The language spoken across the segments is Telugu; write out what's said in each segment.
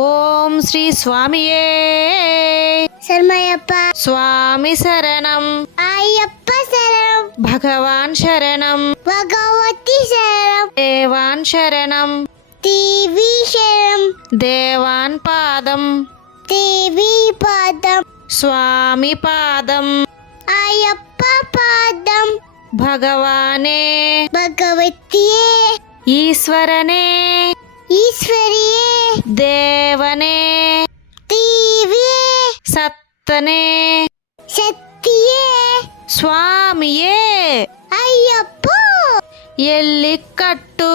ఓం శ్రీ స్వామియే శరణమయ్యప్ప. స్వామి శరణం, అయ్యప్ప శరణం. భగవాన్ శరణం, భగవతి శరణం. దేవాన్ శరణం, దేవి శరణం. దేవాన్ పాదం, దేవి పాదం. స్వామి పాదం, అయ్యప్ప పాదం. భగవానే భగవతియే ఈశ్వరనే ఈశ్వరియే దేవనే దేవియే సత్తనే శక్తియే స్వామియే అయ్యప్ప. ఎల్లికట్టు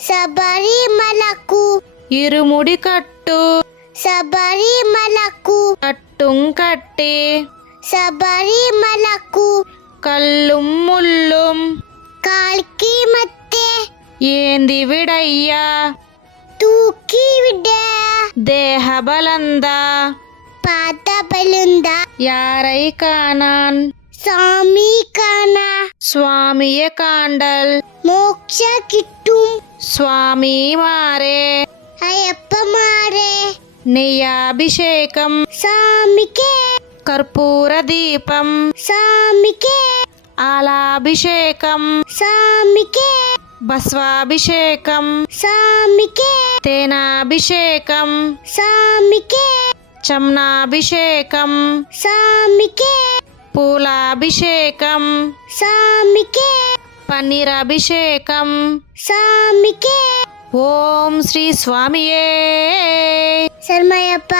శబరిమలకు ఇరుముడి కట్టు శబరిమలకు కట్టుం కట్టి శబరిమలకు కల్లుం ముల్లుం కాల్కి మత్తె ఏంది విడయ్యా తూకి విడ దేహబలంద పాత బలుంద యారై కానాన్ స్వామి కాన స్వామియ కాండల్ మోక్ష కిట్టుం స్వామి మారే అయ్యప్ప మారే నెయ్యాభిషేకం స్వామికే కర్పూర దీపం స్వామికే ఆలాభిషేకం స్వామికే భస్వాభిషేకం స్వామికే తేనాభిషేకం స్వామికే చమ్నాభిషేకం స్వామికే పూలాభిషేకం స్వామికే పన్నీరాభిషేకం స్వామికే. ఓం శ్రీ స్వామియే శరణమయ్యప్ప.